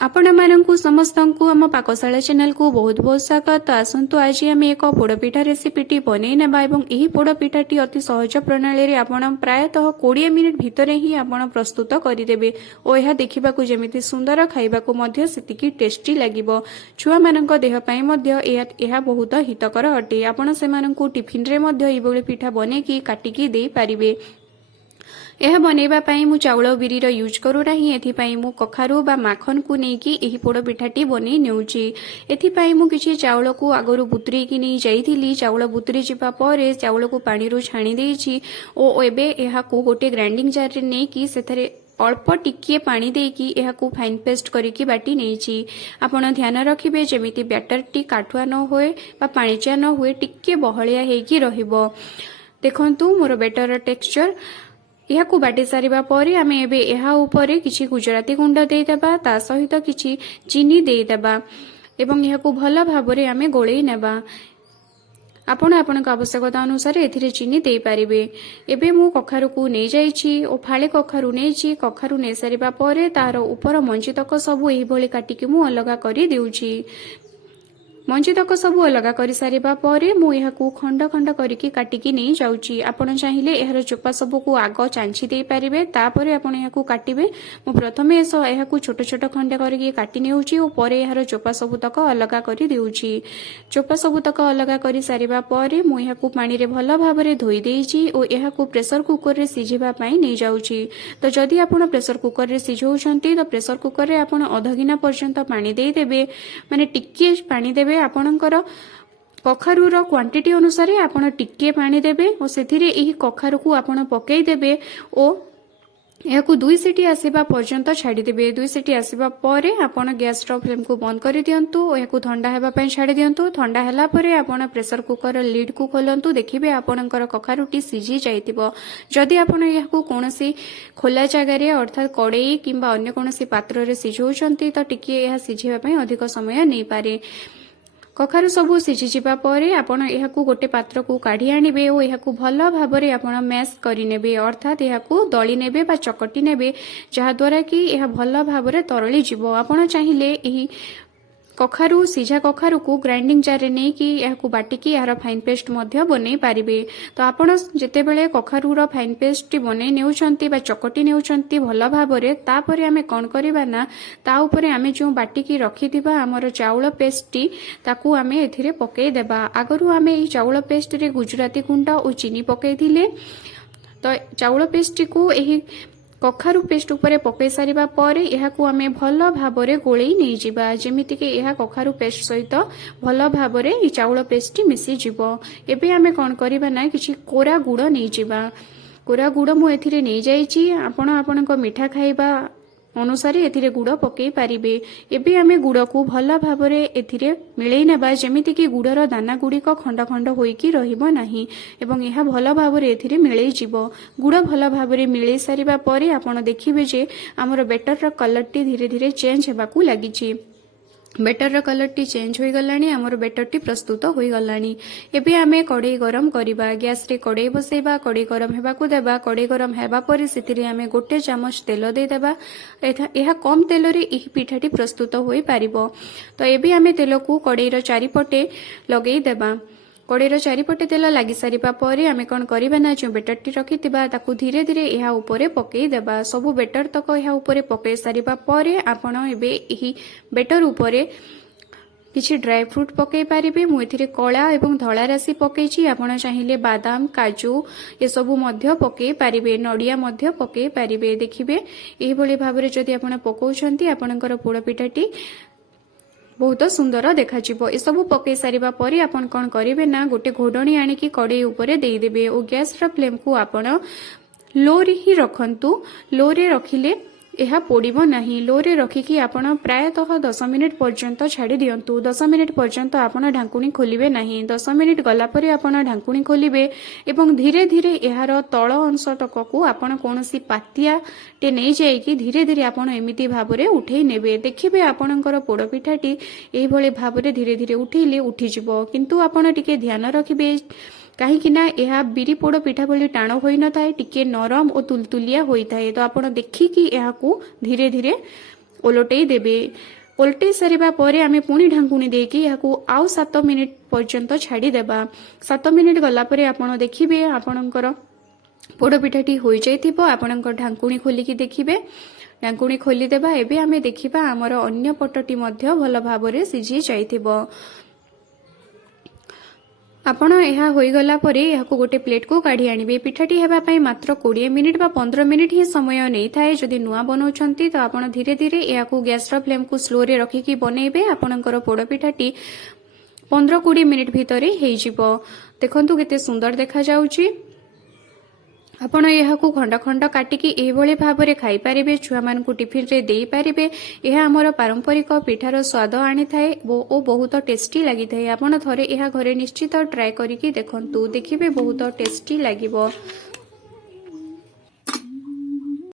आपण मानकु समस्तंकु आम पाकशाला चैनल को बहुत बहुत स्वागत। आसंतु आज आम एक पोड़पिठा रेसिपीटी बनै नेबा एवं एही पोड़पिठाटी अति सहज प्रणाली रे आपण प्रायतः 20 मिनिट भितर ही आपण प्रस्तुत करदेबे और यह देखा जमी सुंदर खाइबाकू मध्य सेतिकी टेस्टी लागिबो। छुआ मानक देह पई मध्य यह बहुत हितकर अटे। आपण सेमानकु टिफिन रे मध्य एभली पिठा बनेकी काटिकी देई पारिबे। यह बनैबा पई मु चाउल बिरी रो यूज करू नाही। एथि पई मु कखारू बा माखन को नेकी एही पोड़ पिठाटी बनै नेउची। एथि पई मु किछि चाउल को आगरु बुतरी कि नै जाईथिली। चाउल बुतरी जिबा परे चाउल को पानी रो छाणी देइछि ओ एबे एहा को गोटे ग्राइंडिंग जार रे नेकी सेथरे अल्प टिके पानी देकी यह को फाइन पेस्ट करके बाटी नहीं। आपण ध्यान रखिबे जेमिति बैटर टी काठुआ न होए बा पाणीचिया न होए टिके बहलिया हेकी रहिबो। देखंतु मोर बैटर टेक्सचर यह को बाटी सारिबा परे आमे एबे एहा ऊपरे किछि गुजराती गुंड देई देबा ता सहित किछि चीनी देई देबा एवं यह को भला भाबरे आमे गोळेई नेबा। आपण आपनक आवश्यकता अनुसार एथिरे चीनी देई पारिबे। एबे मु कखारू को नै जाईछि ओ फाळे कखारू नेछि। कखारू नै सारिबा परे तार ऊपर मंजी तक सब एही भली काटिके मु अलगा करी देउछि। मंजी तक सब अलग कर सारिबा परे मु यह को खंड खंड करके काटिकी नहीं जाउची। आपण चाहिए एहर चोपा सब को आग चांची दे पारिबे तापरे आपण यह को काटिबे। मु प्रथमे यह को छोट छोट खंड करके काटी नेउची ओ परे एहर चोपा सब तक अलग करी देउची। चोपा सब तक अलग कर सारिबा परे मु यह को पानी रे भल भाबरे धोई देइची ओ यह को प्रेशर कुकर रे सिझिबा पई नै जाउची। तो जदि आपण प्रेशर कुकर रे सिझौछंती तो प्रेशर कुकर रे आपण आधा गिना पर्यंत पानी देई देबे। माने टिके पानी देबे। आपणकर कखारू रो क्वांटिटी अनुसार आपण टिके पानी देबे और सेथिरे एही कखारू को आपण पकेई देबे ओ यह को 2 सीटी आसीबा पर्यंत छाड़ी देबे। 2 सीटी आसीबा परे आपण गैस रो फ्लेम को बंद कर दियंतु और यह को ठंडा हेबा पई छाड़ी दियंतु। ठंडा हला परे आपण प्रेशर कुकर लीड को खोलंतु। देखिबे आपणकर कखारूटी सिझी जाइतिबो। जदि आपण यह को कोनोसी खोला जगह रे अर्थात कड़ाई किंबा अन्य कोनोसी पात्र रे सिझौछंती तो टिके यह सिझिबा पई अधिक समय नै पारे। कखारू सबू सिझी जिबा परे आपण यह को गोटे पात्र को काढी आनिबे और यह को भल भाबरे आपण मैश करि नेबे अर्थात यह को दली नेबे बा चकटी नेबे जहा द्वारा कि यह भल भाबरे तरली जिवो। आपण चाहिए एही कखारू सीझा कखारू को ग्राइंडिंग जार रे नै कि यह को बाटिकी यार फाइन पेस्ट मध्य बनै पारिबे। तो आपण जेते बेले कखारू रो फाइन पेस्ट टी बनै नेउछंती बा चकटी नेउछंती भल भाबरे तापरे आमे कोन करिबा ना ता ऊपरे आमे जो बाटिकी रखिथिबा हमर चाउल पेस्ट टी ताकू आमे एथिरे पकेई देबा। आगरु आमे ई चाउल पेस्ट रे गुजराती गुंड और चीनी पकेई थिले। तो चाउल पेस्ट को एही कखारू पेस्ट उपरे पकई सारिबा परे यह को आमे भल भाबरे गोळेई नै जिबा जेमिति कि यह कखारू पेस्ट सहित भल भाबरे ई चाउल पेस्ट मिसी जिवो। एबे आमे कोन करिबा ना किछि कोरा गुड़ नै जिबा। कोरा गुड़ मु एथिरे नै जाईची। आपण आपणक मिठा खाइबा अनुसार एथिरे गुड़ पकई पारिबे। एबे आमे गुड़ को भल भाबरे एथिरे मिलई नेबा जेमिति कि गुड़र दाना गुड़िक खंड खंड होइकी रहिबो नाही एवं यह भल भाबरे एथिरे मिलई जिवो। गुड़ भल भाबरे मिलई सारिबा परे आपण देखिबे जे हमर बैटर रो कलर टी धीरे धीरे चेंज हेबाकू लागिची। बैटर रो कलर टी चेंज होई गलानी। हमर बैटर टी प्रस्तुत होई गलानी। एबे आमे कड़ाई गरम करिबा। गैस रे कड़ाई बसेबा। कड़ाई गरम हेबाकू देबा। कड़ाई गरम हेबा परे सेतिरे आमे गोटे चामच तेल दे देबा। एहा कम तेल रे एही पिठाटी प्रस्तुत होई पारिबो। तो एबे आमे तेल को कड़ाई रो चारिपटे लगेई देबा। कड़ाईर चारिपटे तेल लगी सारिबा परे आमे कोन करिबा ना जो बैटर टी रखितिबा ताकू धीरे धीरे एहा ऊपरे पकेई देबा। सबु बैटर तक एहा ऊपरे पकेई सारिबा परे आपण एबे एही बैटर ऊपरे किछि ड्राई फ्रूट पकेई पारिबे। मु एथिरे कळा एवं धळा राशि पकेइछि। आपण चाहिए बादाम काजू ए सबु मध्य पकेई पारिबे। नडिया मध्य पकेई पारिबे। देखिबे एही भली भाबरे जदि आपण पकोउछंती आपणकर पोड़ पिठाटी बहुत सुंदर देखा जीवो। ए सब पकई सारिबा परे आपण कोन करिवे ना गोटे घोडणी आनी की कड़ाई ऊपरे देई देबे ओ गैस रा फ्लेम को आपण लो रे ही रखंतु। लो रे रखिले यह पोड़िबो नाही। लो रे रखिकी आपण प्रायतः 10 मिनिट पर्यंत छाड़ी दियंतु। 10 मिनिट पर्यंत आपण ढांकुणी खोलिबे नाही। 10 मिनिट गला परे आपण ढांकुणी खोलिबे एवं धीरे धीरे यार तळ अंश तक को आपण कोनोसी पातिया टे नै जाई कि धीरे धीरे आपण एमिति भाबरे उठेई नेबे। देखिबे आपणकर पोड़ पिठाटी एही भली भाबरे धीरे धीरे उठेइले उठी जिवो। किंतु आपण टिके ध्यान रखिबे कहीं यह बिरी पोड़ पिठा भली टाण होई न थाए टिके नरम और तुलतुलिया होई थाए। तो आपण देखिकी यह को धीरे धीरे ଓଲଟେଇ ଦେବେ। ଓଲଟେଇ ସାରିବା ପରେ ଆମେ ପୁଣି ଢାଙ୍କୁଣି ଦେଇକି ଏହାକୁ ଆଉ 7 ମିନିଟ୍ ପର୍ଯ୍ୟନ୍ତ ଛାଡ଼ିଦେବା। 7 ମିନିଟ୍ ଗଲା ପରେ ଆପଣ ଦେଖିବେ ଆପଣଙ୍କର ପୋଡ଼ପିଠାଟି ହୋଇଯାଇଥିବ। ଆପଣଙ୍କ ଢାଙ୍କୁଣି ଖୋଲିକି ଦେଖିବେ। ଢାଙ୍କୁଣି ଖୋଲିଦେବା। ଏବେ ଆମେ ଦେଖିବା ଆମର ଅନ୍ୟ ପଟଟି ମଧ୍ୟ ଭଲ ଭାବରେ ସିଝି ଯାଇଥିବ। ଆପଣ ଏହା ହୋଇଗଲା ପରେ ଏହାକୁ ଗୋଟେ ପ୍ଲେଟକୁ କାଢ଼ି ଆଣିବେ। ପିଠାଟି ହେବା ପାଇଁ ମାତ୍ର 20 ମିନିଟ୍ ବା 15 ମିନିଟ୍ ହିଁ ସମୟ ନେଇଥାଏ। ଯଦି ନୂଆ ବନାଉଛନ୍ତି ତ ଆପଣ ଧୀରେ ଧୀରେ ଏହାକୁ ଗ୍ୟାସର ଫ୍ଲେମ୍କୁ ସ୍ଲୋରେ ରଖିକି ବନେଇବେ। ଆପଣଙ୍କର ପୋଡ଼ପିଠାଟି 15-20 ମିନିଟ୍ ଭିତରେ ହେଇଯିବ। ଦେଖନ୍ତୁ କେତେ ସୁନ୍ଦର ଦେଖାଯାଉଛି। ଆପଣ ଏହାକୁ ଖଣ୍ଡ ଖଣ୍ଡ କାଟିକି ଏହିଭଳି ଭାବରେ ଖାଇପାରିବେ। ଛୁଆମାନଙ୍କୁ ଟିଫିନରେ ଦେଇପାରିବେ। ଏହା ଆମର ପାରମ୍ପରିକ ପିଠାର ସ୍ୱାଦ ଆଣିଥାଏ ଓ ବହୁତ ଟେଷ୍ଟି ଲାଗିଥାଏ। ଆପଣ ଥରେ ଏହା ଘରେ ନିଶ୍ଚିତ ଟ୍ରାଏ କରିକି ଦେଖନ୍ତୁ। ଦେଖିବେ ବହୁତ ଟେଷ୍ଟି ଲାଗିବ।